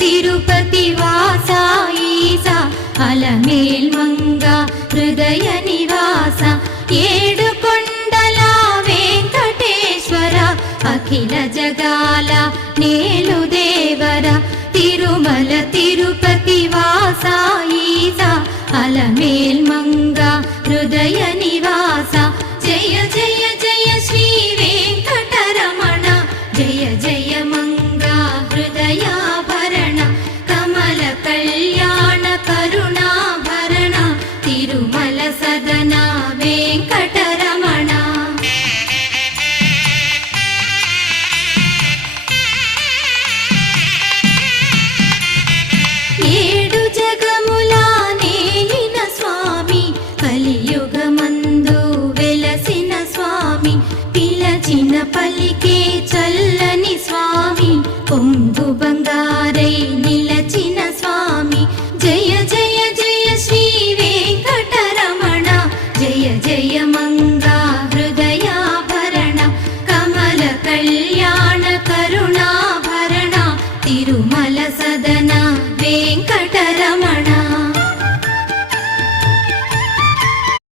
తిరుపతి వాస ఈస అలమేల్ మంగ హృదయ నివాస ఏడు కొండల వెంకటేశ్వర అఖిల జగాల నేలు దేవర తిరుమల తిరుపతి వాస ఈస అలమేల్ మంగ హృదయ నివాస